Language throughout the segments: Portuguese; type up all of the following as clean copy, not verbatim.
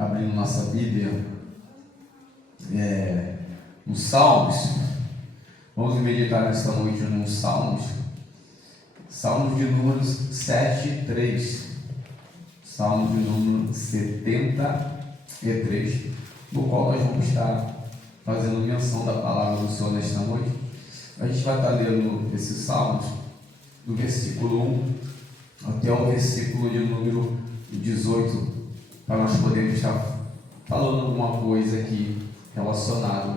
abrindo nossa Bíblia nos Salmos. Vamos meditar nesta noite nos Salmos. Salmos de números 7:3. Salmo de número 73, no qual nós vamos estar fazendo menção da palavra do Senhor nesta noite. A gente vai estar lendo esses Salmos do versículo 1 até o versículo de número 18, para nós podermos estar falando alguma coisa aqui relacionada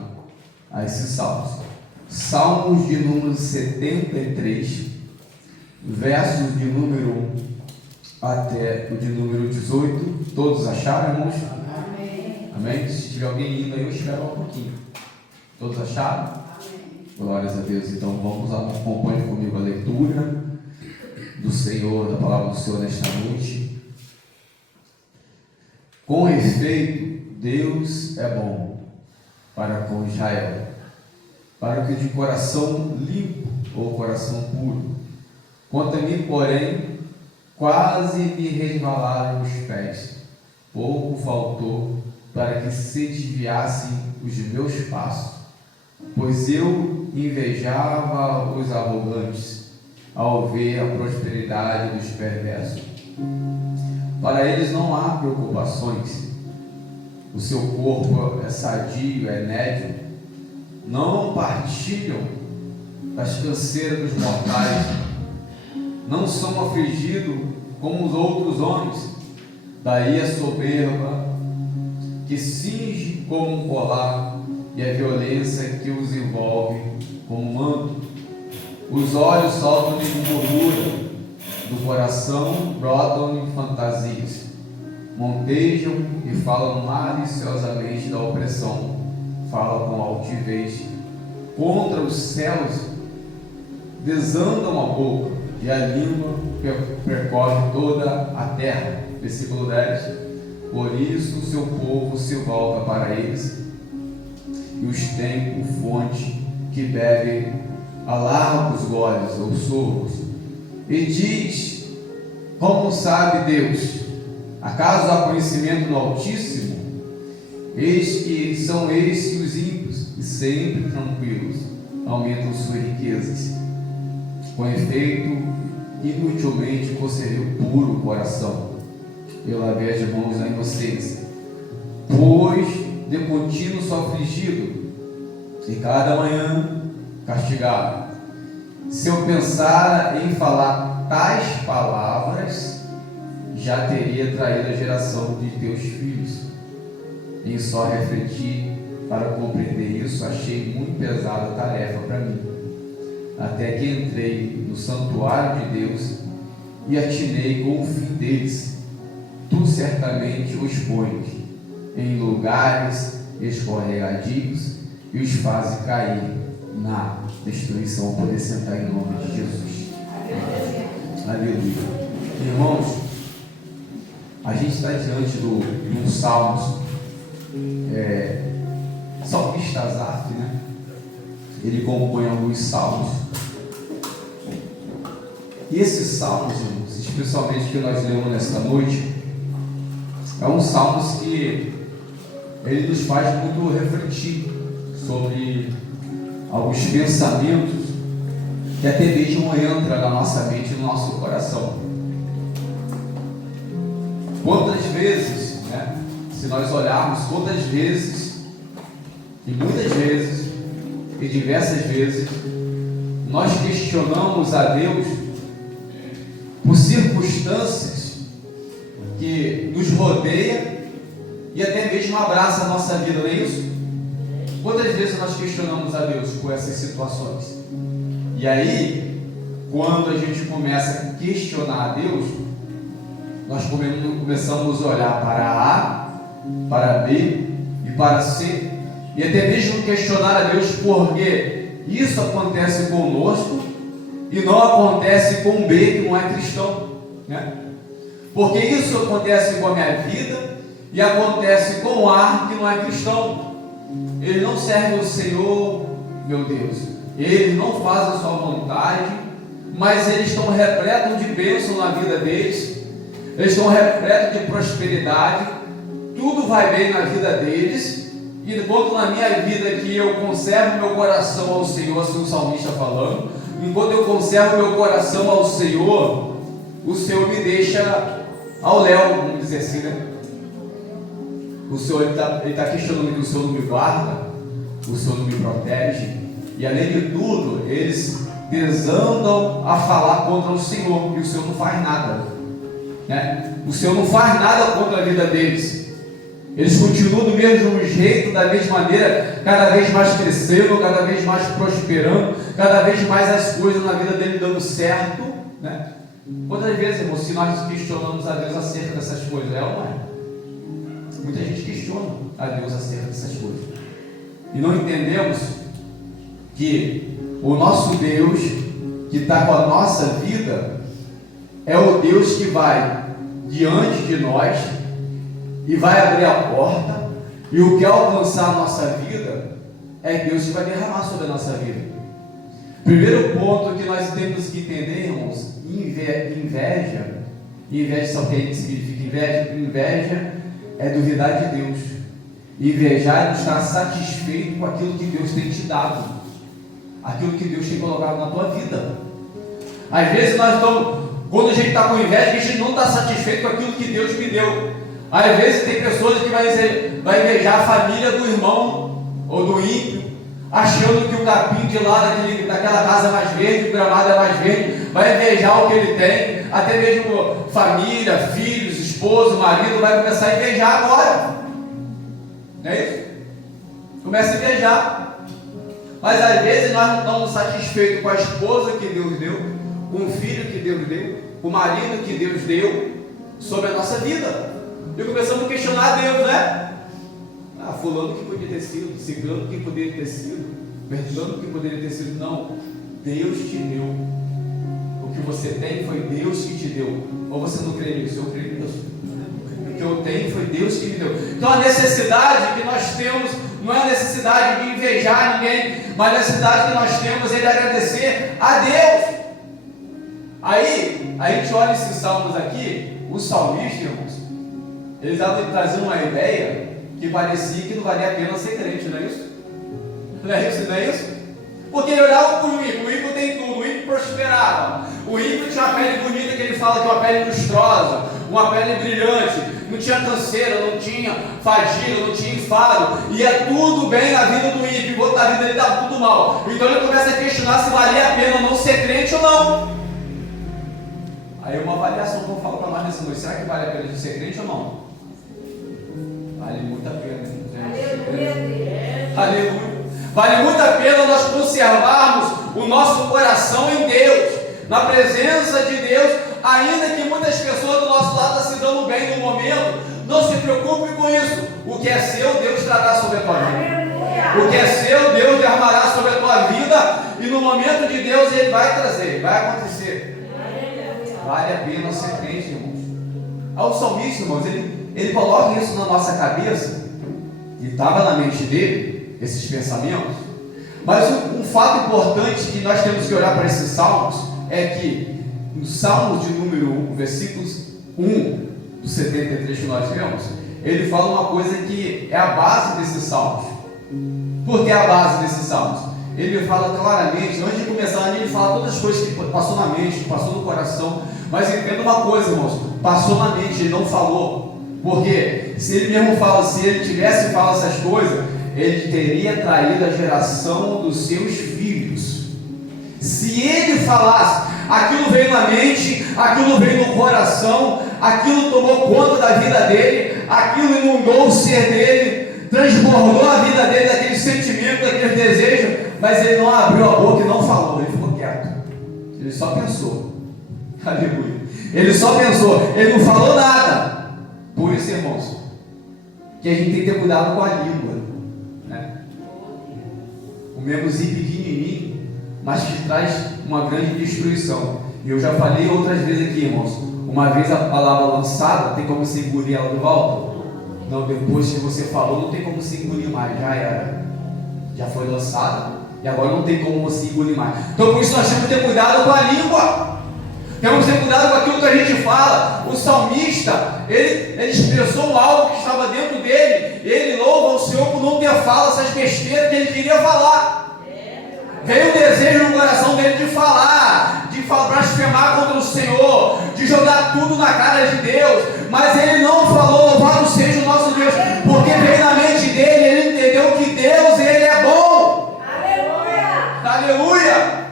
a esses Salmos. Salmos de número 73, versos de número 1 até o de número 18. Todos acharam, irmãos? Amém. Amém? Se tiver alguém indo aí, eu espero um pouquinho. Todos acharam? Amém. Glórias a Deus. Então vamos lá, acompanhe comigo a leitura do Senhor, da palavra do Senhor nesta noite. Com efeito, Deus é bom para com Israel, para que de coração limpo ou coração puro. Quanto a mim, porém, quase me resvalaram os pés, pouco faltou para que se desviassem os meus passos, pois eu invejava os arrogantes ao ver a prosperidade dos perversos. Para eles não há preocupações, o seu corpo é sadio, é nédio, não partilham das canseiras dos mortais, não são afligidos como os outros homens. Daí a soberba que cinge como um colar e a violência que os envolve como um manto. Os olhos soltam-lhe gordura, do coração brotam-lhe fantasias, montejam e falam maliciosamente da opressão, falam com altivez contra os céus, desandam a boca e a língua percorre toda a terra. Versículo 10. Por isso o seu povo se volta para eles, e os tem por fonte que bebe a largos goles ou sorvos. E diz: como sabe Deus? Acaso há conhecimento do Altíssimo? Eis que são esses os ímpios, e sempre tranquilos, aumentam suas riquezas. Com efeito, inutilmente concebeu puro coração, pela vez de mãos da inocência, pois de contínuo sou afligido, e cada manhã castigado. Se eu pensar em falar tais palavras, já teria traído a geração de teus filhos. Em só refletir para compreender isso, achei muito pesada a tarefa para mim. Até que entrei no santuário de Deus e atinei com o fim deles. Tu certamente os pões em lugares escorregadios e os fazes cair na destruição. Poder sentar em nome de Jesus. Aleluia. Irmãos, a gente está diante de um Salmos, salmista Asaf, né? Ele compõe alguns salmos. E esses salmos, irmãos, especialmente que nós lemos nesta noite, é um salmos que ele nos faz muito refletir sobre alguns pensamentos que até mesmo entram na nossa mente e no nosso coração. Quantas vezes, né, se nós olharmos, quantas vezes, e muitas vezes, e diversas vezes, nós questionamos a Deus por circunstâncias que nos rodeiam e até mesmo abraça a nossa vida, não é isso? Quantas vezes nós questionamos a Deus por essas situações? E aí, quando a gente começa a questionar a Deus, nós começamos a olhar para A, para B e para C, e até mesmo questionar a Deus porque isso acontece conosco e não acontece com B, que não é cristão, né? Porque isso acontece com a minha vida e acontece com A, que não é cristão. Ele não serve ao Senhor, meu Deus, ele não faz a sua vontade, mas eles estão repletos de bênção na vida deles, eles estão repletos de prosperidade, tudo vai bem na vida deles, e enquanto na minha vida que eu conservo meu coração ao Senhor, assim o salmista falando, enquanto eu conservo meu coração ao Senhor, o Senhor me deixa ao léu, vamos dizer assim, né? O Senhor está questionando que o Senhor não me guarda, o Senhor não me protege, e além de tudo, eles desandam a falar contra o Senhor, e o Senhor não faz nada, né? O Senhor não faz nada contra a vida deles, eles continuam do mesmo jeito, da mesma maneira, cada vez mais crescendo, cada vez mais prosperando, cada vez mais as coisas na vida dele dando certo, né? Quantas vezes, irmão, se nós questionamos a Deus acerca dessas coisas, é ou não é? Muita gente questiona a Deus acerca dessas coisas, e não entendemos que o nosso Deus, que está com a nossa vida, é o Deus que vai diante de nós e vai abrir a porta, e o que alcançar a nossa vida é Deus que vai derramar sobre a nossa vida. Primeiro ponto que nós temos que entender, irmãos, inveja, sabe o que significa inveja? Inveja é duvidar de Deus. Invejar é não estar satisfeito com aquilo que Deus tem te dado, aquilo que Deus tem colocado na tua vida. Às vezes quando a gente está com inveja, a gente não está satisfeito com aquilo que Deus me deu. Às vezes tem pessoas que vai invejar a família do irmão ou do ímpio, achando que o capim de lá daquela casa mais verde, o gramado é mais verde, vai invejar o que ele tem, até mesmo família, filhos, esposo, marido, vai começar a invejar agora. Não é isso? Começa a invejar. Mas às vezes nós não estamos satisfeitos com a esposa que Deus deu, com o filho que Deus deu, com o marido que Deus deu sobre a nossa vida. E começamos a questionar a Deus, né? Fulano que podia ter sido, ciclano que poderia ter sido, Bertolano que poderia ter sido. Não, Deus te deu. O que você tem foi Deus que te deu. Ou você não crê nisso? Eu creio nisso. O que eu tenho foi Deus que me deu. Então a necessidade que nós temos não é a necessidade de invejar ninguém, mas a necessidade que nós temos é de agradecer a Deus. Aí, a gente olha esses salmos aqui, os salmistas, irmãos, eles estavam trazendo uma ideia que parecia que não valia a pena ser crente, não é isso? Não é isso, não é isso? Porque ele olhava para o ímpio tem tudo, o ímpio prosperava, o ímpio tinha uma pele bonita, que ele fala que é uma pele lustrosa, uma pele brilhante, não tinha canseira, não tinha fadiga, não tinha enfado, ia tudo bem na vida do ímpio, enquanto na vida dele estava tudo mal. Então ele começa a questionar se valia a pena não ser crente ou não. Aí uma avaliação que eu falo para nós nessa noite: será que vale a pena de ser crente ou não? Vale muito a pena. Aleluia. Aleluia. Vale muito a pena nós conservarmos o nosso coração em Deus, na presença de Deus, ainda que muitas pessoas do nosso lado estão se dando bem no momento. Não se preocupe com isso. O que é seu, Deus trará sobre a tua vida. O que é seu, Deus derramará sobre a tua vida, e no momento de Deus Ele vai trazer, vai acontecer. Vale a pena ser crente, irmãos. O salmista, irmãos, ele coloca isso na nossa cabeça, e estava na mente dele, esses pensamentos. Mas um fato importante que nós temos que olhar para esses salmos é que no Salmo de número 1, versículos 1 do 73 que nós vemos, ele fala uma coisa que é a base desses salmos. Por que a base desses salmos? Ele fala claramente, antes de começar, ele fala todas as coisas que passou na mente, passou no coração. Mas entenda uma coisa, irmãos: passou na mente, ele não falou. Porque se ele mesmo fala, se ele tivesse falado essas coisas, ele teria traído a geração dos seus filhos. Se ele falasse, aquilo veio na mente, aquilo veio no coração, aquilo tomou conta da vida dele, aquilo inundou o ser dele, transbordou a vida dele daquele sentimento, daquele desejo, mas ele não abriu a boca e não falou, ele ficou quieto. Ele só pensou. Aleluia. Ele só pensou, ele não falou nada. Por isso, irmãos, que a gente tem que ter cuidado com a língua, né? O membrozinho pequenininho, mas que traz uma grande destruição. E eu já falei outras vezes aqui, irmãos, uma vez a palavra lançada, tem como você engolir ela de volta? Não, depois que você falou, não tem como você engolir mais, já era. Já foi lançada, e agora não tem como você engolir mais. Então por isso nós temos que ter cuidado com a língua. Temos que ter cuidado com aquilo que a gente fala. O salmista, ele expressou algo que estava dentro besteira que ele queria falar. Veio o desejo no coração dele de falar, blasfemar contra o Senhor, de jogar tudo na cara de Deus, mas ele não falou, louvado seja o nosso Deus, porque veio na mente dele, ele entendeu que Deus, ele é bom. Aleluia! Aleluia!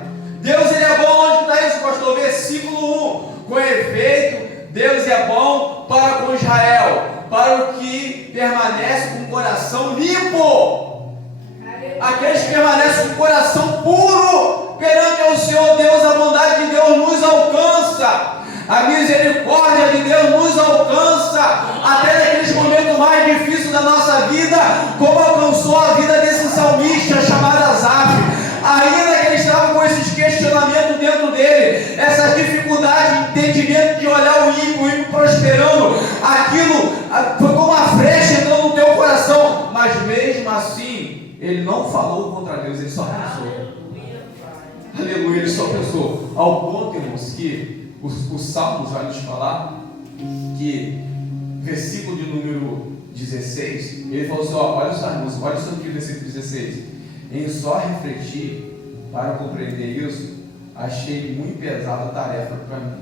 Deus, ele é bom. Onde está isso, pastor? Versículo 1. Com efeito, Deus é bom para com Israel, para o que permanece com o coração limpo. Aqueles que permanecem com o coração puro perante ao Senhor Deus, a bondade de Deus nos alcança, a misericórdia de Deus nos alcança, até naqueles momentos mais difíceis da nossa vida, como alcançou a vida desse salmista chamado Asaf. Ainda que ele estava com esses questionamentos dentro dele, essa dificuldade de entendimento de olhar o ímpio prosperando, aquilo foi como uma flecha entrando no teu coração, mas mesmo assim, ele não falou contra Deus, ele só pensou. Aleluia, ele só pensou. Ao ponto, irmãos, que o Salmo vai nos falar que, versículo de número 16, ele falou assim: olha só, irmãos, olha só aqui o versículo 16. Em só refletir para compreender isso, achei muito pesada a tarefa para mim.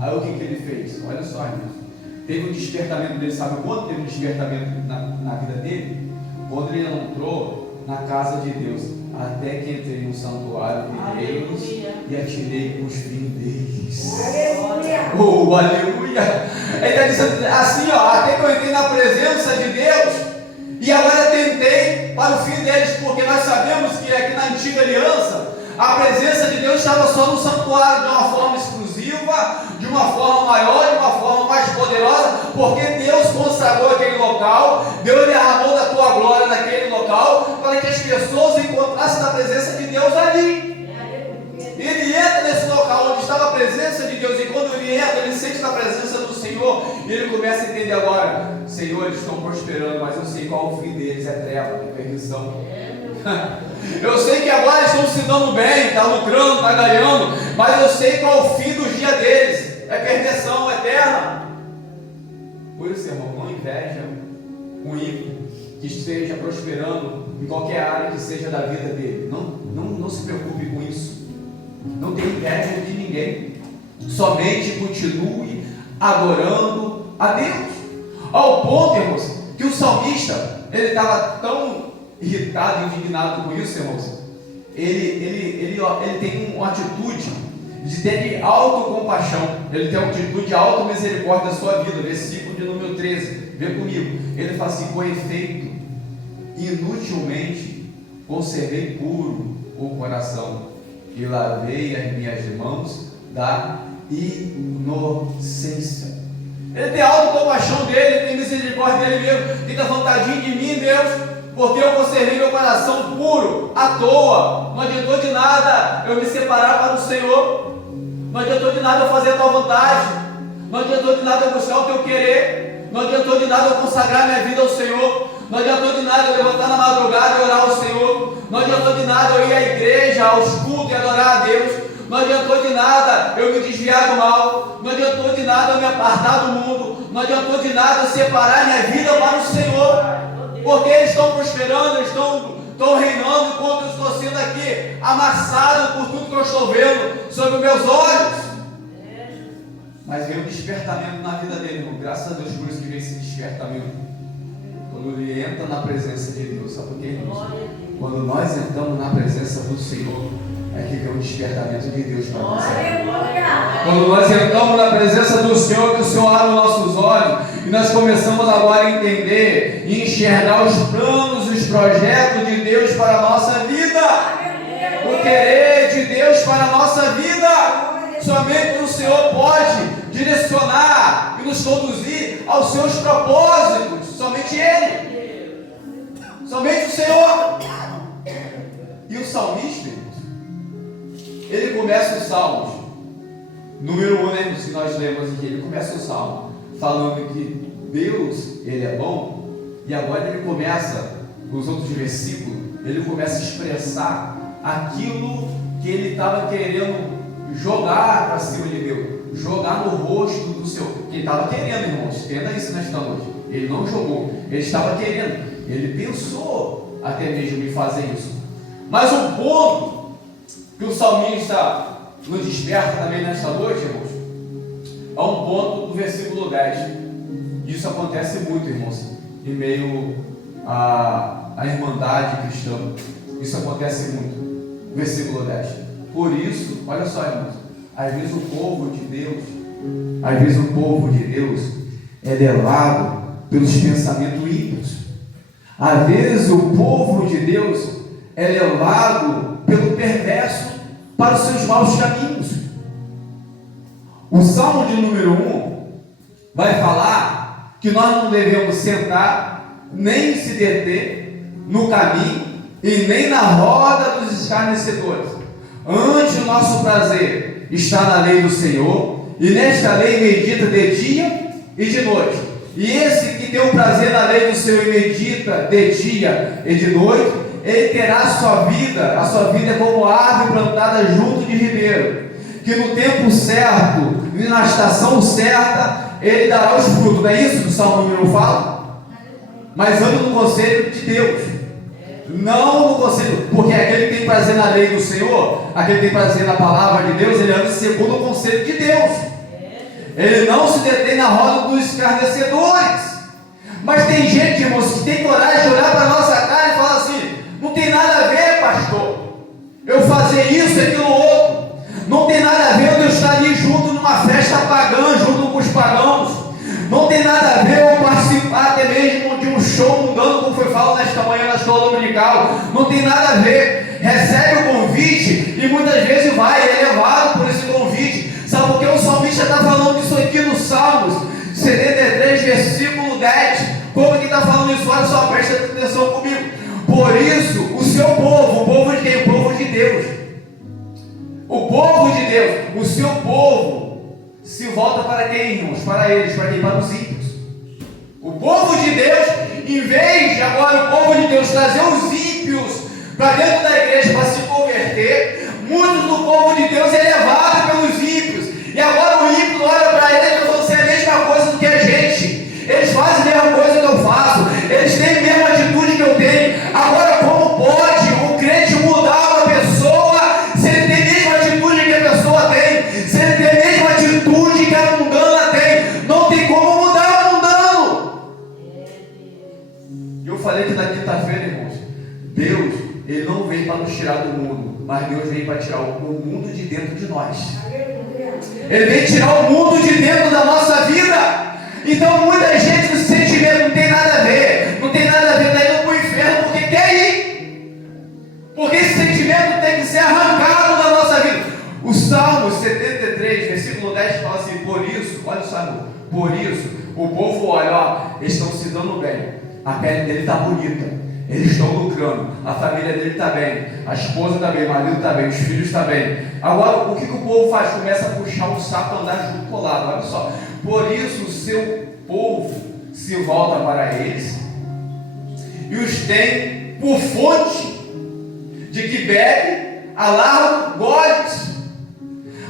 Aí o que ele fez? Olha só, irmãos, teve um despertamento dele. Sabe quando teve um despertamento na vida dele? Quando ele entrou na casa de Deus, até que entrei no santuário de Deus e atirei os deles. Aleluia! Oh, aleluia! Ele está dizendo assim, até que eu entrei na presença de Deus e agora tentei para o fim deles, porque nós sabemos que aqui na antiga aliança a presença de Deus estava só no santuário de uma forma exclusiva, de uma forma maior, de uma forma mais poderosa, porque Deus consagrou aquele local, Deus derramou da tua glória naquele local, para que as pessoas encontrassem a presença de Deus ali. Ele entra nesse local onde estava a presença de Deus, e quando ele entra, ele sente a presença do Senhor, e ele começa a entender agora: Senhor, eles estão prosperando, mas eu sei qual o fim deles, é treva, é perdição. Eu sei que agora estão se dando bem, está lucrando, está ganhando, mas eu sei qual é o fim do dia deles, é perdição eterna. Por isso, irmão, não inveja um ímpio que esteja prosperando em qualquer área que seja da vida dele. Não se preocupe com isso. Não tenha inveja de ninguém. Somente continue adorando a Deus. Ao ponto, irmãos, que o salmista, ele estava tão irritado, indignado com isso, irmãos. Ele tem uma atitude de ter autocompaixão. Ele tem uma atitude de auto-misericórdia da sua vida. Versículo de número 13. Vê comigo. Ele fala assim: com efeito, inutilmente conservei puro o coração e lavei as minhas mãos da inocência. Ele tem autocompaixão dele, ele tem misericórdia dele mesmo. Fica vontadinho de mim, Deus, porque eu conservei meu coração puro, à toa. Não adiantou de nada eu me separar para o Senhor. Não adiantou de nada eu fazer a tua vontade. Não adiantou de nada eu buscar o teu querer. Não adiantou de nada eu consagrar minha vida ao Senhor. Não adiantou de nada eu levantar na madrugada e orar ao Senhor. Não adiantou de nada eu ir à igreja, aos cultos e adorar a Deus. Não adiantou de nada eu me desviar do mal. Não adiantou de nada eu me apartar do mundo. Não adiantou de nada eu separar minha vida para o Senhor. Porque eles estão prosperando, eles estão reinando, enquanto eu estou sendo aqui amassado por tudo que eu estou vendo sobre os meus olhos. Mas veio um despertamento na vida dele, irmão. Graças a Deus por isso que veio esse despertamento. Quando ele entra na presença de Deus, sabe por quê, irmãos? Quando nós entramos na presença do Senhor, é que vem o despertamento de Deus para nós. Quando nós entramos na presença do Senhor, que o Senhor abre os nossos olhos e nós começamos agora a entender e enxergar os planos, os projetos de Deus para a nossa vida, o querer de Deus para a nossa vida. Somente o Senhor pode direcionar e nos conduzir aos seus propósitos. Somente Ele. Somente o Senhor. E o salmista, ele começa os salmos, número 1, né, se nós lemos aqui, ele começa o salmo falando que Deus, Ele é bom, e agora ele começa, nos outros versículos, ele começa a expressar aquilo que ele estava querendo jogar para cima de Deus, jogar no rosto do seu, que ele estava querendo, irmãos, entenda isso nesta noite. Ele não jogou, ele estava querendo, ele pensou até mesmo em fazer isso. Mas o ponto que o salmista nos desperta também nesta noite, irmãos, é um ponto do versículo 10. Isso acontece muito, irmãos, em meio à irmandade cristã. Isso acontece muito. Versículo 10. Por isso, olha só, irmãos, às vezes o povo de Deus é levado pelos pensamentos ímpios. Às vezes o povo de Deus é levado pelo perverso para os seus maus caminhos. O Salmo de número 1 vai falar que nós não devemos sentar, nem se deter no caminho e nem na roda dos escarnecedores. Antes o nosso prazer está na lei do Senhor, e nesta lei medita de dia e de noite. E esse que tem o prazer na lei do Senhor e medita de dia e de noite, ele terá a sua vida é como árvore plantada junto de ribeiro, que no tempo certo e na estação certa ele dará os frutos. Não é isso que o Salmo número 1 fala? Mas anda no conselho de Deus, não no conselho, porque aquele que tem prazer na lei do Senhor, aquele que tem prazer na palavra de Deus, ele anda segundo o conselho de Deus. Ele não se detém na roda dos escarnecedores. Mas tem gente, irmãos, que tem coragem de olhar para a nossa cara e falar assim: não tem nada a ver, pastor, eu fazer isso e aquilo outro. Não tem nada a ver eu estar ali junto numa festa pagã, junto com os pagãos. Não tem nada a ver eu participar até mesmo de um show mundano, como foi falado nesta manhã na escola dominical. Não tem nada a ver. Recebe o convite e muitas vezes vai, é levado por esse convite. Sabe por que o salmista está falando isso aqui no Salmos 73, versículo 10? Como que está falando isso? Olha só, presta atenção comigo. Por isso, o seu povo, o povo de quem? O povo de Deus. O povo de Deus, o seu povo se volta para quem, irmãos? Para eles, para quem? Para os ímpios. O povo de Deus, em vez de agora o povo de Deus trazer os ímpios para dentro da igreja para se converter, muitos do povo de Deus é levado pelos ímpios. E agora o ímpio olha para eles e fala: você é a mesma coisa do que a gente. Eles fazem a mesma coisa que eu faço. Eles têm a mesma atitude que eu tenho. Agora, como pode o crente mudar uma pessoa se ele tem a mesma atitude que a pessoa tem? Se ele tem a mesma atitude que a mundana tem? Não tem como mudar o mundano. Eu falei que na quinta-feira, irmãos, Deus, ele não veio para nos tirar do mundo, mas Deus veio para tirar o mundo de dentro de nós. Ele veio tirar o mundo de dentro da nossa vida. Então muita gente com esse sentimento não tem nada a ver, não tem nada a ver, está indo para o inferno porque quer ir, porque esse sentimento tem que ser arrancado da nossa vida. O Salmo 73, versículo 10 fala assim: por isso, olha só, por isso o povo olha, ó, eles estão se dando bem, a pele dele está bonita, eles estão lucrando, a família dele está bem, a esposa está bem, o marido está bem, os filhos estão bem. Agora, o que o povo faz? Começa a puxar o saco, andar junto colado. Olha só, por isso o seu povo se volta para eles e os tem por fonte de que bebe a largos goles.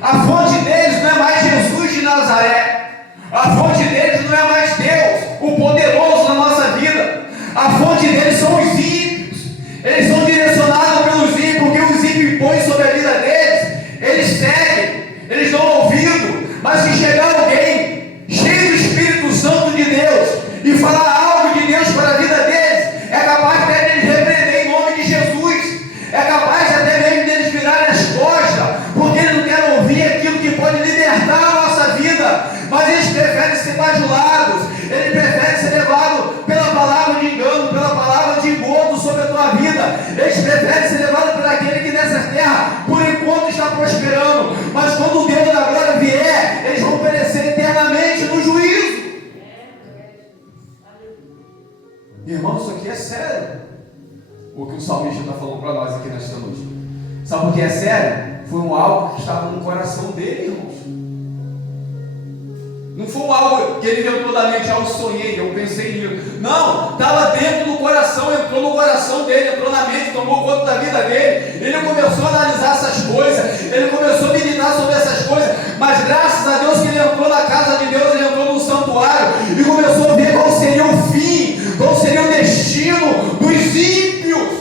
A fonte deles não é mais Jesus de Nazaré, a fonte deles não é mais Deus, o poderoso na nossa vida. A fonte deles são os ímpios. Eles são direcionados pelos ímpios, porque os ímpios impõem sobre a vida deles. Eles seguem, eles dão ouvido. Mas se chegar alguém cheio do Espírito Santo de Deus e falar algo de Deus para a vida deles, é capaz até deles repreender em nome de Jesus. É capaz até mesmo deles virarem as costas, porque eles não querem ouvir aquilo que pode libertar a nossa vida. Mas eles preferem ser bajulados, eles preferem ser levados pela palavra de engano, pela palavra de engodo sobre a tua vida. Eles preferem ser levados por aquele que nessa terra, por enquanto, está prosperando. Mas quando o Deus da glória vier, eles vão perecer eternamente no juízo. Irmão, isso aqui é sério. O que o salmista está falando para nós aqui nesta noite. Sabe por que é sério? Foi algo que estava no coração dele, irmãos. Não foi algo que ele entrou na mente: eu sonhei, eu pensei nisso. Não, estava dentro do coração, entrou no coração dele, entrou na mente, tomou conta da vida dele. Ele começou a analisar essas coisas, ele começou a meditar sobre essas coisas. Mas graças a Deus que ele entrou na casa de Deus, ele entrou no santuário e começou a ver qual seria o fim, qual seria o destino dos ímpios.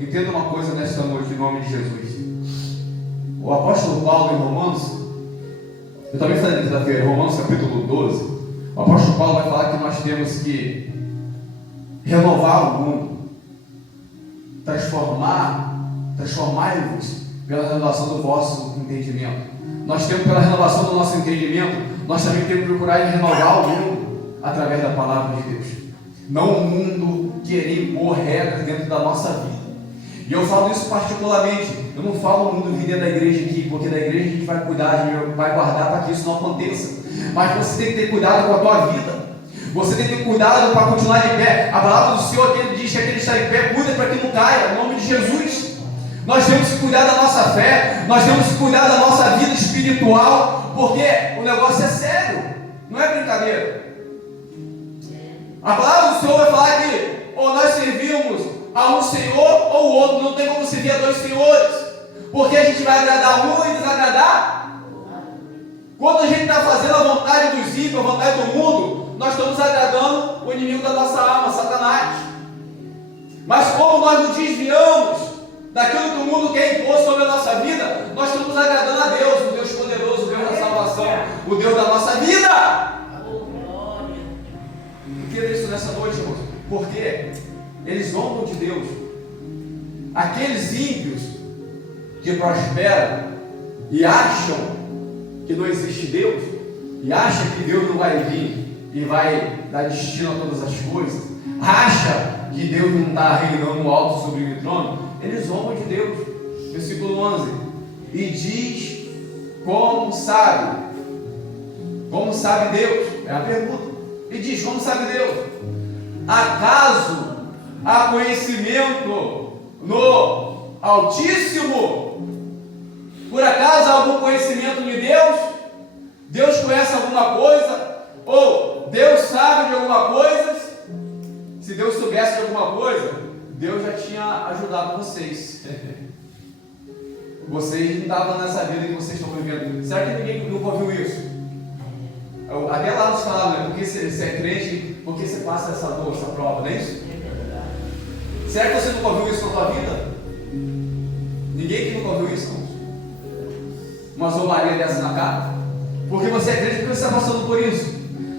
Entenda uma coisa nesta noite, em nome de Jesus. O apóstolo Paulo, em Romanos, eu também falei na quinta-feira, Romanos capítulo 12, o apóstolo Paulo vai falar que nós temos que renovar o mundo, transformai-vos pela renovação do vosso entendimento. Nós temos, pela renovação do nosso entendimento, nós também temos que procurar renovar o mundo através da palavra de Deus. Não o mundo querer impor regras dentro da nossa vida. E eu falo isso particularmente. Eu não falo o mundo vir dentro da igreja aqui, porque da igreja a gente vai cuidar, a gente vai guardar para que isso não aconteça. Mas você tem que ter cuidado com a tua vida. Você tem que ter cuidado para continuar de pé. A palavra do Senhor, aquele diz que aquele está em pé, cuida para que não caia, em nome de Jesus. Nós temos que cuidar da nossa fé, nós temos que cuidar da nossa vida espiritual, porque o negócio é sério, não é brincadeira. A palavra do Senhor vai falar que ou nós servimos a um Senhor ou o outro, não tem como servir a dois senhores, porque a gente vai agradar um e desagradar. Quando a gente está fazendo a vontade dos ímpios, a vontade do mundo, nós estamos agradando o inimigo da nossa alma, Satanás. Mas como nós nos desviamos daquilo que o mundo quer impor sobre a nossa vida, nós estamos agradando a Deus, o Deus poderoso, o Deus da salvação, o Deus da nossa vida. Entenda isso nessa noite, irmãos, porque eles zombam de Deus. Aqueles ímpios que prosperam e acham que não existe Deus, e acham que Deus não vai vir e vai dar destino a todas as coisas, acha que Deus não está reinando alto sobre o trono, eles zombam de Deus. Versículo 11: e diz, como sabe Deus? É a pergunta. E diz, como sabe Deus? Acaso há conhecimento no Altíssimo? Por acaso há algum conhecimento de Deus? Deus conhece alguma coisa? Ou Deus sabe de alguma coisa? Se Deus soubesse de alguma coisa, Deus já tinha ajudado vocês. Vocês não estavam nessa vida que vocês estão vivendo. Será que ninguém nunca ouviu isso? Até lá nos falavam, né? Porque você é crente, porque você passa essa dor, essa prova, não é isso? Será que você nunca ouviu isso na tua vida? Ninguém que nunca ouviu isso, não? Uma zombaria dessa na cara? Porque você é crente porque você está passando por isso.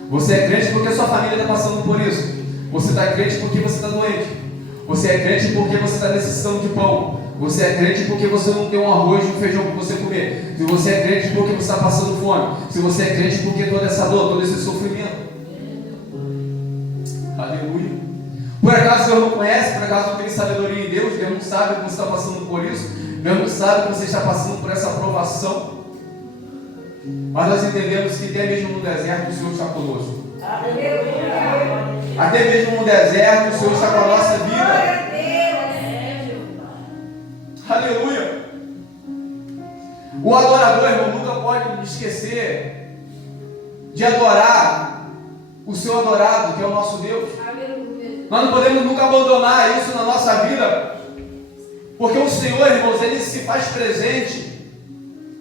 Você é crente porque a sua família está passando por isso. Você está crente porque você está doente. Você é crente porque você está necessitando de pão. Você é crente porque você não tem um arroz e um feijão para você comer. Se você é crente porque você está passando fome. Se você é crente porque toda essa dor, todo esse sofrimento. Aleluia. Por acaso Deus não conhece? Por acaso não tem sabedoria em Deus? Deus não sabe que você está passando por isso? Deus não sabe que você está passando por essa aprovação? Mas nós entendemos que até mesmo no deserto o Senhor está conosco. Até mesmo no deserto o Senhor está com a nossa vida. Aleluia. O adorador, irmão, nunca pode esquecer de adorar o seu adorado, que é o nosso Deus. Aleluia. Nós não podemos nunca abandonar isso na nossa vida, porque o Senhor, irmãos, Ele se faz presente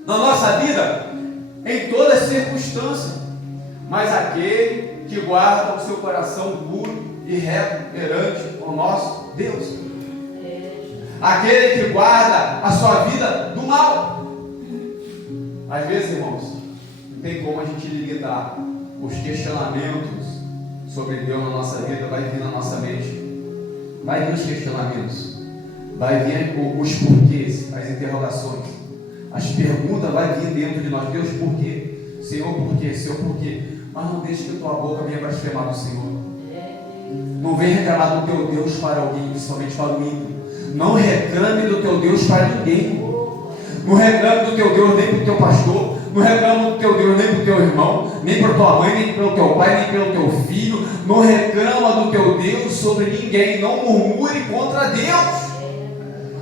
na nossa vida em todas as circunstâncias. Mas aquele que guarda o seu coração puro e reto perante o nosso Deus, aquele que guarda a sua vida do mal. Às vezes, irmãos, não tem como a gente limitar os questionamentos sobre Deus na nossa vida. Vai vir na nossa mente, vai vir os questionamentos, vai vir os porquês, as interrogações, as perguntas vai vir dentro de nós. Deus, por quê? Senhor, por quê? Senhor, por quê? Mas não deixe que a tua boca venha blasfemar do Senhor. Não venha reclamar do teu Deus para alguém, principalmente para o ímpio. Não reclame do teu Deus para ninguém. Não reclame do teu Deus nem para o teu pastor. Não reclame do teu Deus nem para o teu irmão, nem para tua mãe, nem pelo teu pai, nem pelo teu filho. Não reclama do teu Deus sobre ninguém. Não murmure contra Deus.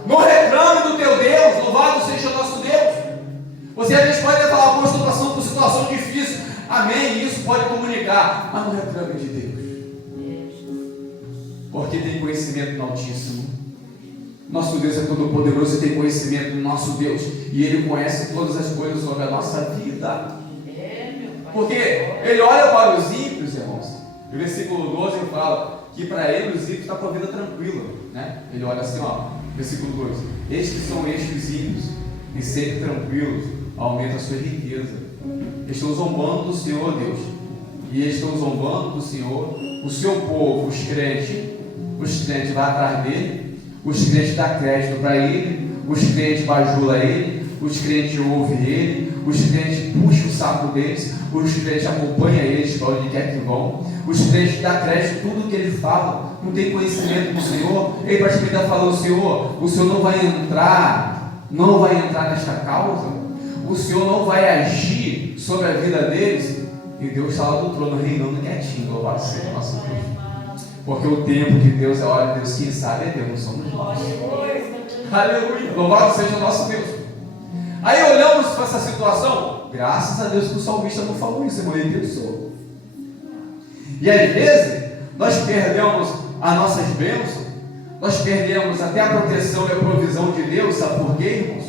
Não reclame do teu Deus. Louvado seja o nosso Deus. Você às vezes pode falar, pô, eu estou passando por situação difícil. Amém, isso pode comunicar. Mas não reclame de Deus, porque tem conhecimento no Altíssimo. Nosso Deus é todo poderoso e tem conhecimento do nosso Deus, e Ele conhece todas as coisas sobre a nossa vida, porque Ele olha para os ímpios, irmãos. O versículo 12 fala que para Ele os ímpios estão com a vida tranquila, né? Ele olha assim, ó, Versículo 2: estes são estes ímpios, e sempre tranquilos, aumenta a sua riqueza. Estão zombando do Senhor, Deus, e estão zombando do Senhor. O seu povo, os crentes vão atrás dele, os crentes dão crédito para ele, os crentes bajulam ele, os crentes ouvem ele, os crentes puxam o saco deles, os crentes acompanham eles para onde quer que vão, os crentes dão crédito em tudo que ele fala, não tem conhecimento do Senhor. Ele praticamente está falando: Senhor, o Senhor não vai entrar nesta causa, o Senhor não vai agir sobre a vida deles. E Deus está lá do trono reinando quietinho. Louvado seja o nosso Deus, porque o tempo de Deus é a hora de Deus. Quem sabe é Deus, não somos nós. Aleluia, louvado seja o nosso Deus. Aí olhamos para essa situação, graças a Deus que o salmista não falou isso, irmão, ele pensou. E às vezes nós perdemos as nossas bênçãos, nós perdemos até a proteção e a provisão de Deus. Sabe por quê, irmãos?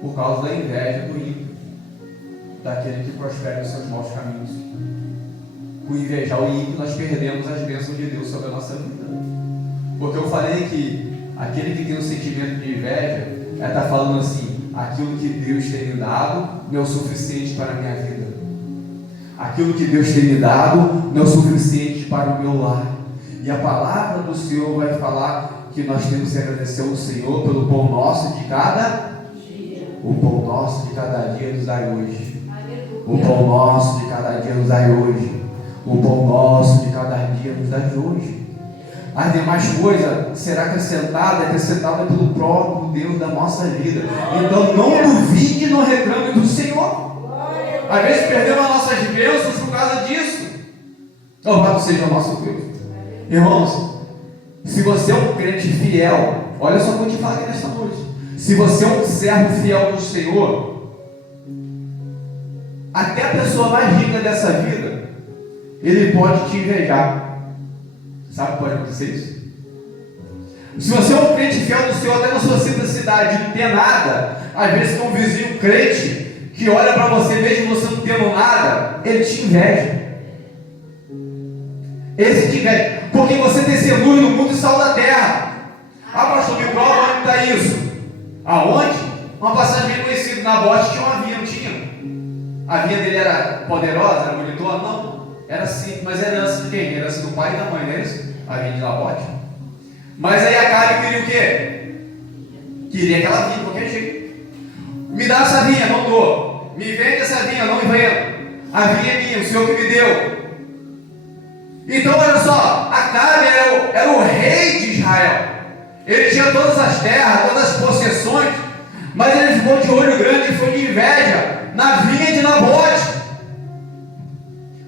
Por causa da inveja do ímpio, daquele que prospera os seus maus caminhos. Por invejar o ímpio, nós perdemos as bênçãos de Deus sobre a nossa vida. Porque eu falei que aquele que tem um sentimento de inveja está falando assim: aquilo que Deus tem me dado não é o suficiente para a minha vida, aquilo que Deus tem me dado não é o suficiente para o meu lar. E a palavra do Senhor vai falar que nós temos que agradecer ao Senhor pelo pão nosso de cada dia. O pão nosso de cada dia nos dai hoje. O pão nosso de cada dia nos dai hoje. O pão nosso de cada dia nos dai hoje. As demais coisas será acrescentada pelo próprio Deus da nossa vida. Então não duvide e não reclame do Senhor. Às vezes perdemos as nossas bênçãos por causa disso. Louvado seja o nosso Deus. Irmãos, se você é um crente fiel, olha só o que eu te falo aqui nesta noite. Se você é um servo fiel do Senhor, até a pessoa mais rica dessa vida, ele pode te invejar. Sabe o que pode acontecer isso? Se você é um crente fiel do Senhor, até na sua simplicidade, não ter nada, às vezes tem um vizinho crente que olha para você, mesmo você não tendo nada, ele te inveja. Esse te inveja, porque você tem ser luz no mundo e sal da terra. Ah, pastor, me prova onde está isso. Aonde? Uma passagem bem conhecida. Nabote tinha uma vinha, não tinha? A vinha dele era poderosa, era bonitona? Não, era simples, mas era herança de quem? Herança do pai e da mãe, não é isso? A vinha de Nabote. Mas aí Acabe queria o quê? Queria aquela vinha de qualquer jeito. Me dá essa vinha, não dou. Me vende essa vinha, não me vendo. A vinha é minha, o Senhor que me deu. Então olha só, Acabe era o rei de Israel. Ele tinha todas as terras, todas as possessões, mas ele ficou de olho grande e foi de inveja na vinha de Nabote.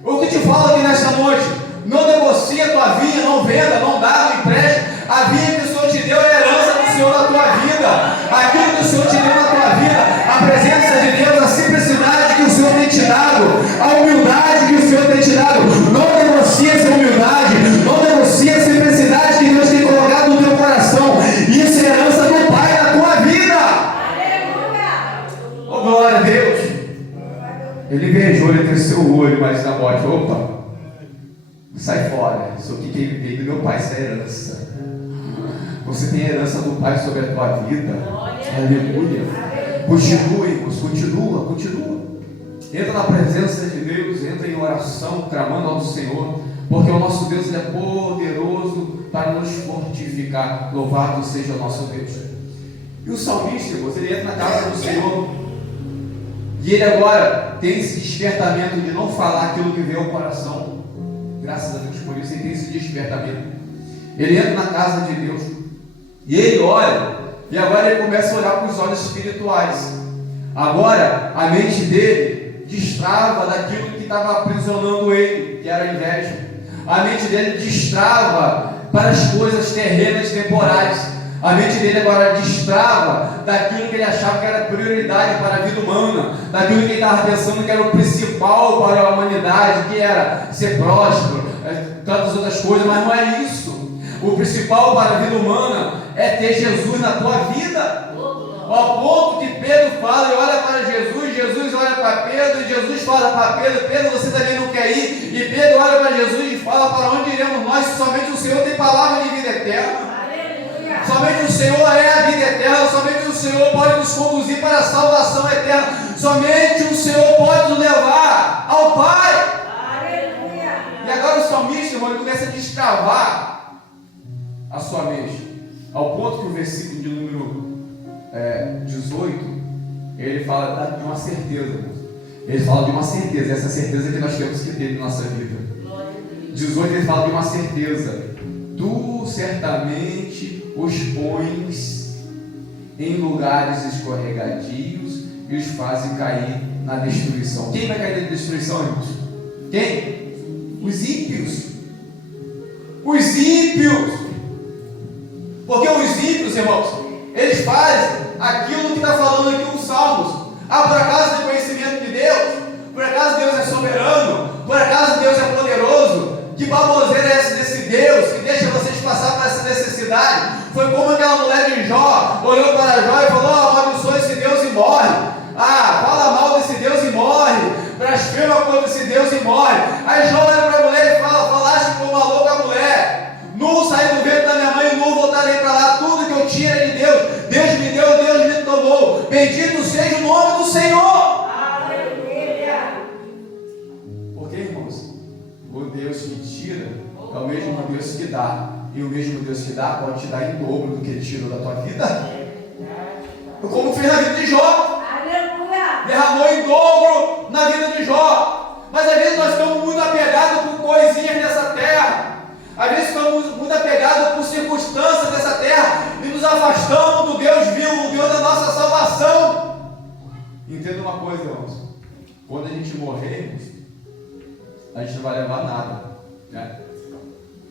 O que te falo aqui nesta noite: não negocie a tua vinha, não venda, não dá, não empreste. A vinha que o Senhor te deu é a herança do Senhor na tua vida. Aquilo que o Senhor te deu na tua vida, a presença de Deus, a simplicidade que o Senhor tem te dado, a humildade que o Senhor tem te dado. Não negocie essa humildade, não negocie a simplicidade que Deus tem colocado no teu coração. Isso é herança do Pai na tua vida. Oh, glória a Deus. Ele invejou, ele cresceu o olho, mas Nabote: opa, sai fora, isso aqui quem me veio do meu pai, isso é herança. Você tem a herança do Pai sobre a tua vida. Aleluia. Continue, irmãos, continua. Entra na presença de Deus, entra em oração, clamando ao Senhor, porque o nosso Deus é poderoso para nos fortificar. Louvado seja o nosso Deus. E o salmista, irmãos, ele entra na casa do Senhor, e ele agora tem esse despertamento de não falar aquilo que veio ao coração. Graças a Deus por isso ele tem esse despertamento. Ele entra na casa de Deus e ele olha, e agora ele começa a olhar com os olhos espirituais. Agora a mente dele destrava daquilo que estava aprisionando ele, que era a inveja. A mente dele destrava para as coisas terrenas temporais. A mente dele agora destrava daquilo que ele achava que era prioridade para a vida humana, daquilo que ele estava pensando que era o principal para a humanidade, que era ser próspero, tantas outras coisas, mas não é isso. O principal para a vida humana é ter Jesus na tua vida. Ao ponto que Pedro fala e olha para Jesus, Jesus olha para Pedro, e Jesus fala para Pedro: Pedro, você também não quer ir? E Pedro olha para Jesus e fala: para onde iremos nós, se somente o Senhor tem palavra de vida eterna? Somente o Senhor é a vida eterna. Somente o Senhor pode nos conduzir para a salvação eterna. Somente o Senhor pode nos levar ao Pai. E agora o salmista, irmão, ele começa a destravar a sua mente. Ao ponto que o versículo de número 18, ele fala de uma certeza, irmão. Ele fala de uma certeza, essa certeza que nós temos que ter na nossa vida. 18 ele fala de uma certeza: tu certamente os pões em lugares escorregadios e os fazes cair na destruição. Quem vai cair na destruição, irmãos? Quem? Os ímpios. Os ímpios. Porque os ímpios, irmãos, eles fazem aquilo que está falando aqui os Salmos. Por acaso tem conhecimento de Deus? Por acaso Deus é soberano? Por acaso Deus é poderoso? Que baboseira é essa desse Deus que deixa vocês passar por essa necessidade? Foi como aquela mulher de Jó olhou para Jó e falou: amaldiçoa esse Deus e morre. Fala mal desse Deus e morre. Blasfema contra esse Deus e morre. Aí Jó olha para a mulher e fala: falaste como uma louca mulher. Nu saí do ventre da minha mãe e nu voltarei para lá. Tudo que eu tinha era de Deus. Deus me deu, Deus me tomou. Bendito seja o nome do Senhor. Aleluia. Porque, irmãos, o Deus que tira é o mesmo Deus que dá. E o mesmo Deus que dá pode te dar em dobro do que tirou da tua vida. Como fez na vida de Jó. Aleluia. Derramou em dobro na vida de Jó. Mas às vezes nós estamos muito apegados por coisinhas nessa terra. Às vezes estamos muito apegados por circunstâncias dessa terra e nos afastamos do Deus vivo, do Deus da nossa salvação. Entenda uma coisa, irmãos: quando a gente morrermos, a gente não vai levar nada, né?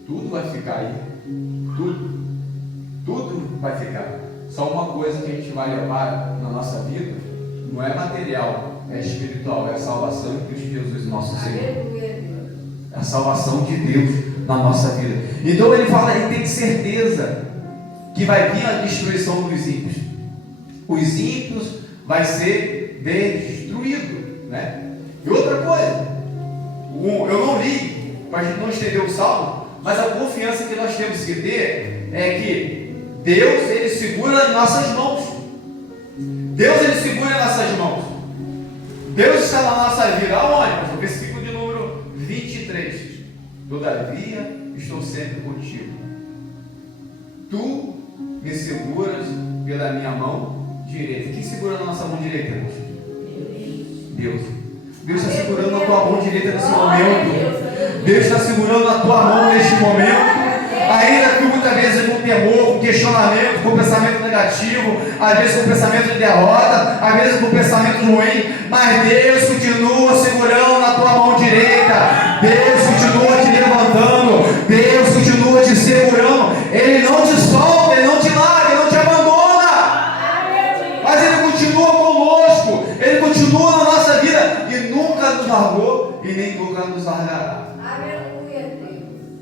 Tudo vai ficar aí, tudo vai ficar. Só uma coisa que a gente vai levar na nossa vida não é material, é espiritual, é a salvação em Cristo Jesus, nosso Senhor. É a salvação de Deus na nossa vida. Então ele fala, ele tem certeza que vai vir a destruição dos ímpios. Os ímpios vai ser destruído, né? E outra coisa, eu não li para a gente não estender o salmo, mas a confiança que nós temos que ter é que Deus, ele segura as nossas mãos. Deus, ele segura as nossas mãos. Deus está na nossa vida. Aonde? No versículo de número 23. Todavia estou sempre contigo. Tu me seguras pela minha mão direita. Quem segura na nossa mão direita, irmãos? Deus. Deus está segurando a tua mão direita nesse momento. Deus está segurando a tua mão neste momento. Ainda que muitas vezes com temor, com questionamento, com pensamento negativo, às vezes com pensamento de derrota, às vezes com pensamento ruim, mas Deus continua segurando na tua mão direita. Deus continua te levantando. Deus continua te segurando. Ele não te solta, Ele não te larga, Ele não te abandona. Mas Ele continua conosco. Ele continua na nossa vida e nunca nos largou e nem nunca nos largará.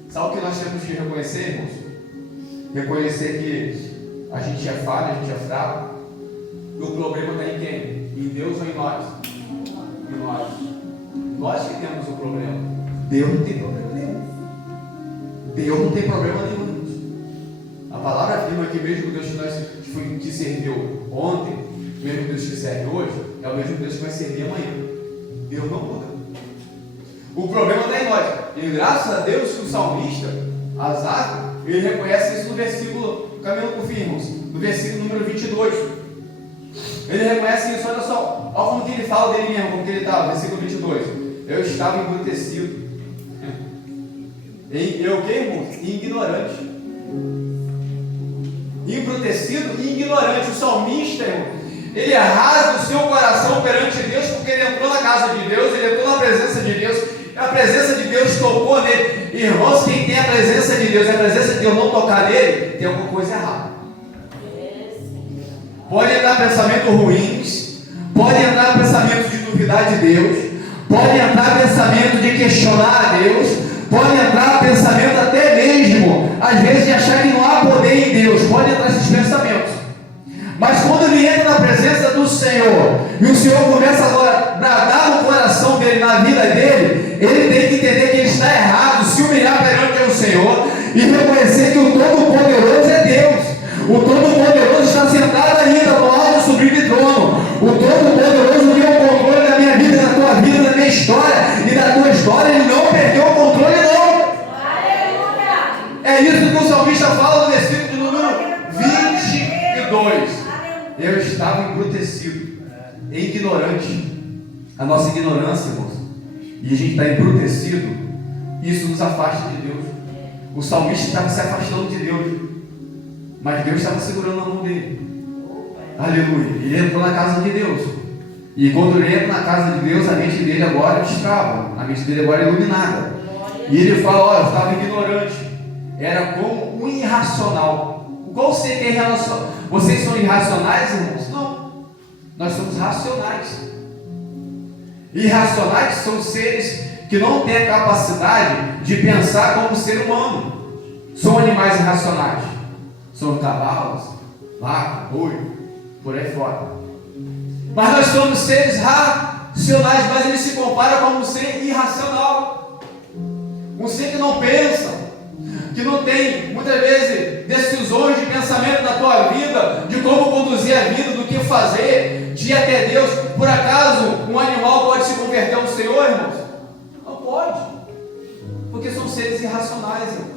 Sabe o que nós temos que reconhecer, irmãos? Reconhecer que a gente é falho, a gente é fraco. E o problema está em quem? Em Deus ou em nós? Em nós. Nós que temos o problema. Deus não tem problema nenhum. Deus não tem problema nenhum, irmãos. A palavra afirma que mesmo Deus que nós que serviu ontem, mesmo Deus que serve hoje, é o mesmo Deus que vai servir amanhã. Deus não muda. O problema está em nós. E graças a Deus que o salmista, Asaf, ele reconhece isso no versículo, caminhando por fim, irmãos, no versículo número 22. Ele reconhece isso, olha só. Olha como que ele fala dele mesmo, como que ele estava, versículo 22. Eu estava embrutecido. Eu o que, irmão? Ignorante. Embrutecido e ignorante. O salmista, irmão, ele rasga o seu coração perante Deus, porque ele entrou na casa de Deus, ele entrou na presença de Deus. A presença de Deus tocou nele. Irmãos, quem tem a presença de Deus e a presença de Deus não tocar nele, tem alguma coisa errada. Pode entrar pensamentos ruins, pode entrar pensamento de duvidar de Deus, pode entrar pensamento de questionar a Deus, pode entrar pensamento até mesmo, às vezes, de achar que não há poder em Deus. Pode entrar esses pensamentos. Mas quando ele entra na presença do Senhor, e o Senhor começa agora a bradar no coração dele, na vida dele, ele tem que entender que ele está errado, se humilhar perante o Senhor e reconhecer que o Todo-Poderoso é Deus. estava embrutecido, ignorante. A nossa ignorância, irmãos, e a gente está embrutecido, isso nos afasta de Deus. O salmista estava se afastando de Deus, mas Deus estava segurando a mão dele. Aleluia. Ele entrou na casa de Deus. E quando ele entra na casa de Deus, a mente dele agora é destrava, a mente dele agora é iluminada. E ele fala: olha, eu estava ignorante, era como um irracional. Qual seria que é irracional? Vocês são irracionais, irmãos? Não, nós somos racionais. Irracionais são seres que não têm a capacidade de pensar como ser humano. São animais irracionais. São cavalos, vaca, boi, por aí fora. Mas nós somos seres racionais, mas ele se compara como um ser irracional. Um ser que não pensa, que não tem, muitas vezes, decisões de pensamento na tua vida, de como conduzir a vida, do que fazer, de ir até Deus. Por acaso, um animal pode se converter ao Senhor, irmãos? Não pode, porque são seres irracionais, irmãos.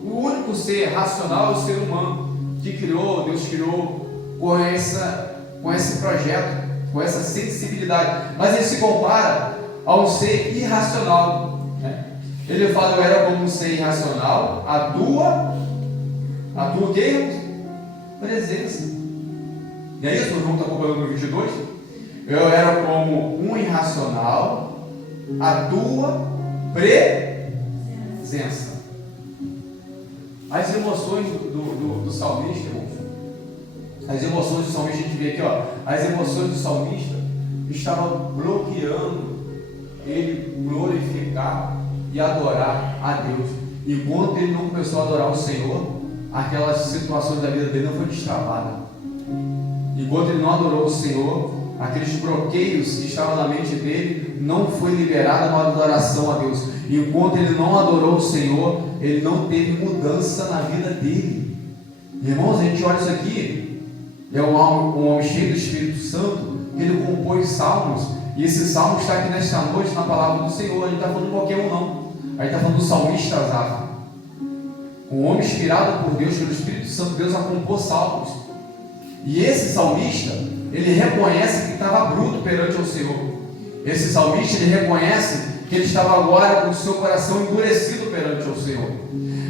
O único ser racional é o ser humano, que criou, Deus criou com esse projeto, com essa sensibilidade, mas ele se compara a um ser irracional, né? Ele fala: eu era como um ser irracional, a tua o quê? Presença. E é isso, nós vamos estar acompanhando no 22. Eu era como um irracional, a tua presença. As emoções do salmista, irmãos, as emoções do salmista, a gente vê aqui, ó, as emoções do salmista estavam bloqueando ele glorificar e adorar a Deus. Enquanto ele não começou a adorar o Senhor, aquelas situações da vida dele não foi destravada. Enquanto ele não adorou o Senhor, aqueles bloqueios que estavam na mente dele não foi liberada uma adoração a Deus. Enquanto ele não adorou o Senhor, ele não teve mudança na vida dele. Irmãos, a gente olha isso aqui, é um homem cheio do Espírito Santo, que ele compôs salmos, e esse salmo está aqui nesta noite na palavra do Senhor. A gente está falando de qualquer um não, a gente está falando do salmista Asaf, um homem inspirado por Deus, pelo Espírito Santo. Deus a compôs salmos, e esse salmista, ele reconhece que estava bruto perante o Senhor. Esse salmista, ele reconhece que ele estava agora com o seu coração endurecido perante o Senhor.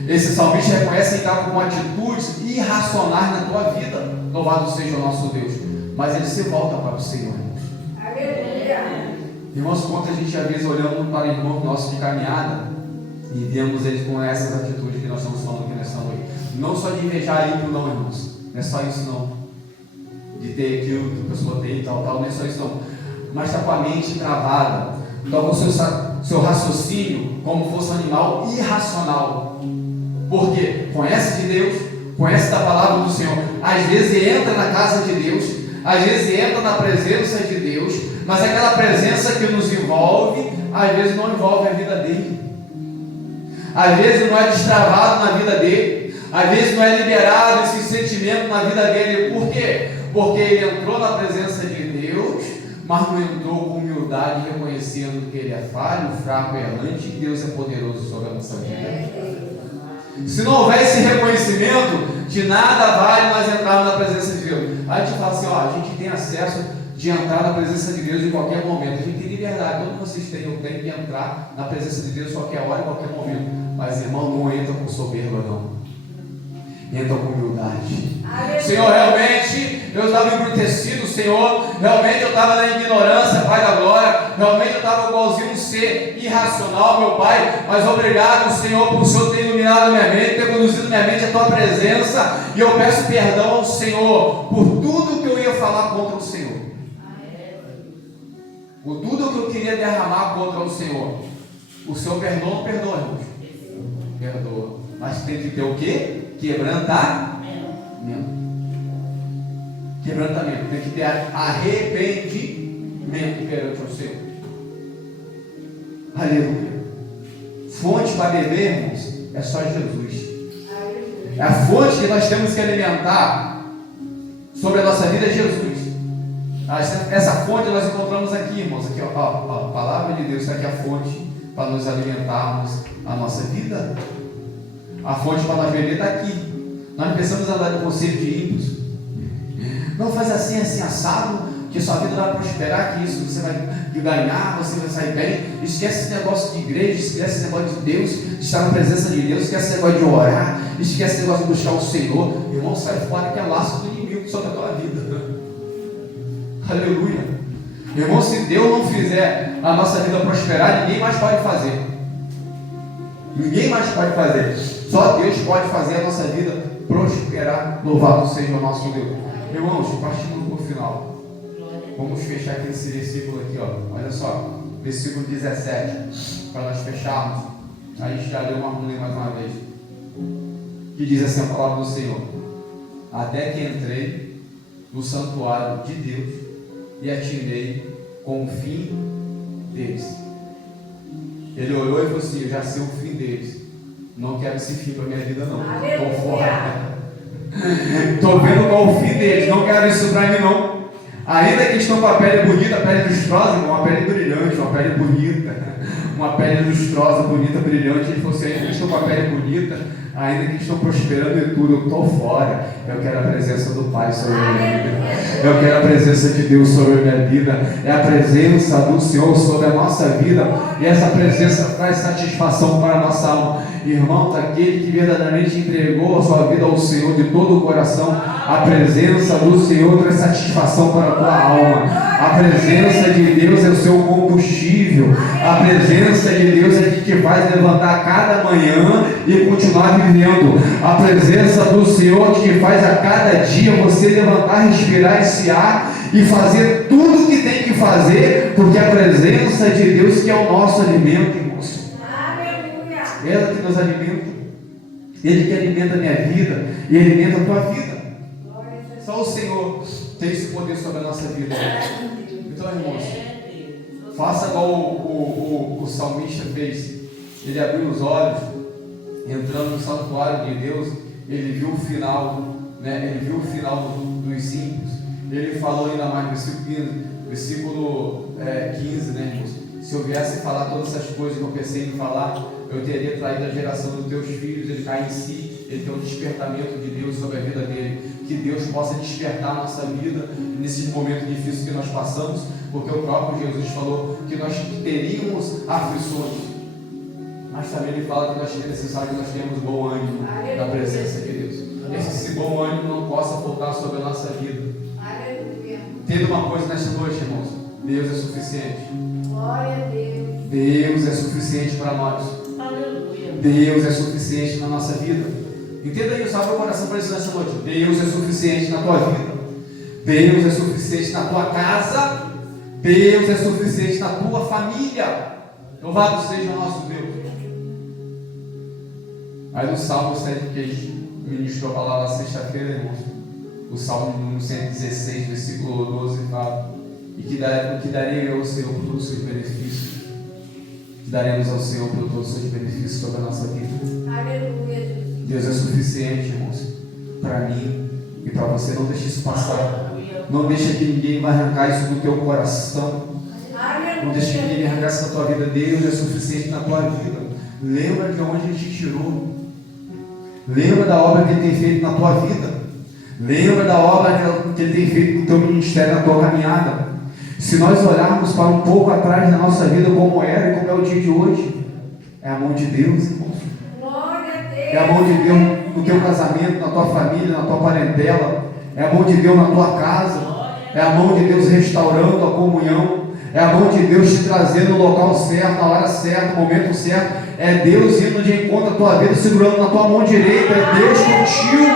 Esse salmista reconhece que estava com atitudes irracionais na tua vida. Louvado seja o nosso Deus. Mas ele se volta para o Senhor, irmãos. Aleluia. Irmãos, quanto a gente às vezes olhando para irmãos nossos de caminhada e vemos eles com essas atitudes que nós estamos falando aqui nessa noite. Não só de invejar ímpio, não, irmãos. Não é só isso, não. De ter aquilo que a pessoa tem e tal, não é só isso, não. Mas está com a mente travada, está com o seu raciocínio como fosse um animal irracional. Porque conhece de Deus, conhece da palavra do Senhor, às vezes entra na casa de Deus, às vezes entra na presença de Deus, mas aquela presença que nos envolve, às vezes não envolve a vida dele, às vezes não é destravado na vida dele, às vezes não é liberado esse sentimento na vida dele. Por quê? Porque ele entrou na presença de Deus, mas não entrou com humildade, reconhecendo que ele é falho, fraco e errante, e Deus é poderoso sobre a nossa vida. Se não houver esse reconhecimento, de nada vale nós entrarmos na presença de Deus. Aí a gente fala assim: ó, a gente tem acesso de entrar na presença de Deus em qualquer momento. A gente tem liberdade, todos vocês têm, eu tenho que entrar na presença de Deus em qualquer hora, em qualquer momento. Mas, irmão, não entra com soberba, não. Entra com humildade. Senhor, realmente eu estava embrutecido, Senhor, realmente eu estava na ignorância, Pai da glória, realmente eu estava igualzinho um ser irracional, meu Pai, mas obrigado, Senhor, por o Senhor ter iluminado a minha mente, ter conduzido minha mente à Tua presença, e eu peço perdão ao Senhor por tudo que eu ia falar contra o Senhor, por tudo que eu queria derramar contra o Senhor. O Senhor perdoa ou não perdoa, irmãos? Perdoa, mas tem que ter o quê? Quebrantamento. Quebrantamento, tem que ter arrependimento perante o Senhor. Aleluia. Fonte para beber, irmãos, é só Jesus. É a fonte que nós temos que alimentar sobre a nossa vida, é Jesus. Essa fonte nós encontramos aqui, irmãos. Aqui, ó, a palavra de Deus está aqui, a fonte para nos alimentarmos a nossa vida. A fonte para nós beber está aqui. Nós não precisamos andar de conselho de ímpios. Não, faz assim, assim, assado, que sua vida vai prosperar, que isso você vai ganhar, você vai sair bem. Esquece esse negócio de igreja, esquece esse negócio de Deus, de estar na presença de Deus, esquece esse negócio de orar, esquece esse negócio de buscar o Senhor. Irmão, sai fora que é laço do inimigo sobre a tua vida. Aleluia. Irmão, se Deus não fizer a nossa vida prosperar, ninguém mais pode fazer. Ninguém mais pode fazer. Só Deus pode fazer a nossa vida prosperar. Louvado seja o nosso Deus. Irmãos, partindo para o final. Vamos fechar aqui esse versículo aqui, ó. Olha só, versículo 17, para nós fecharmos. A gente já leu mais uma vez. Que diz assim a palavra do Senhor: até que entrei no santuário de Deus e atirei com o fim deles. Ele olhou e falou assim: eu já sei o fim deles. Não quero esse fim para minha vida, não. Estou fora. Estou vendo qual o fim deles. Não quero isso para mim, não. Ainda que estão com a pele bonita, a pele lustrosa, uma pele brilhante, uma pele bonita, uma pele lustrosa, bonita, brilhante. Ele falou assim: ainda que estão com a pele bonita, ainda que estão prosperando em tudo, eu estou fora. Eu quero a presença do Pai sobre a minha vida. Eu quero a presença de Deus sobre a minha vida. É a presença do Senhor sobre a nossa vida. E essa presença traz satisfação para a nossa alma. Irmão, daquele que verdadeiramente entregou a sua vida ao Senhor de todo o coração, a presença do Senhor traz satisfação para a tua alma. A presença de Deus é o seu combustível. A presença de Deus é que te faz levantar cada manhã e continuar vivendo. A presença do Senhor é que te faz a cada dia você levantar, respirar esse ar e fazer tudo o que tem que fazer, porque a presença de Deus que é o nosso alimento, irmãos. Ela que nos alimenta. Ele que alimenta a minha vida e alimenta a tua vida. Só o Senhor tem esse poder sobre a nossa vida. Então, irmãos, faça igual o salmista fez. Ele abriu os olhos, entrando no santuário de Deus, ele viu o final, né? Ele viu o final dos ímpios. Ele falou ainda mais no versículo 15, né, irmãos? Se eu viesse falar todas essas coisas que eu pensei em falar, eu teria traído a geração dos teus filhos. Ele cai em si, ele tem um despertamento de Deus sobre a vida dele. Que Deus possa despertar a nossa vida nesses momentos difíceis que nós passamos, porque o próprio Jesus falou que nós teríamos aflições, mas também ele fala que nós é necessário que nós tenhamos bom ânimo na presença de Deus. Esse bom ânimo não possa faltar sobre a nossa vida. Tendo uma coisa nesta noite, irmãos: Deus é suficiente. Glória a Deus. Deus é suficiente para nós. Aleluia. Deus é suficiente na nossa vida. Entenda isso, abre o coração para isso nessa noite. Deus é suficiente na tua vida. Deus é suficiente na tua casa. Deus é suficiente na tua família. Louvado seja o nosso Deus. Aí no Salmo 7, que a gente ministrou a palavra na sexta-feira, irmãos, o Salmo número 116, versículo 12, fala: e que darei ao Senhor por todos os seus benefícios. Que daremos ao Senhor por todos os seus benefícios sobre a nossa vida. Aleluia. Deus é suficiente, irmãos, para mim e para você. Não deixe isso passar. Não deixe que ninguém vai arrancar isso do teu coração. Não deixe que ninguém arrancar isso da tua vida. Deus é suficiente na tua vida. Lembra de onde Ele te tirou. Lembra da obra que Ele tem feito na tua vida. Lembra da obra que Ele tem feito no teu ministério, na tua caminhada. Se nós olharmos para um pouco atrás da nossa vida, como era e como é o dia de hoje, é a mão de Deus, irmãos. É a mão de Deus no teu casamento, na tua família, na tua parentela. É a mão de Deus na tua casa. É a mão de Deus restaurando a comunhão. É a mão de Deus te trazendo no local certo, na hora certa, no momento certo. É Deus indo de encontro à tua vida, segurando na tua mão direita. É Deus contigo.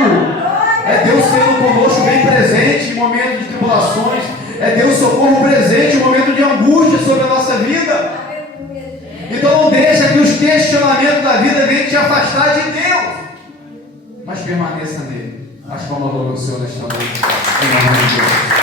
É Deus sendo conosco bem presente em momentos de tribulações. É Deus socorro presente em momento de angústia sobre a nossa vida. Então não deixa que os questionamentos da vida venham te afastar de Deus, mas permaneça nele. As palmas do Senhor nesta noite. Em nome de Deus.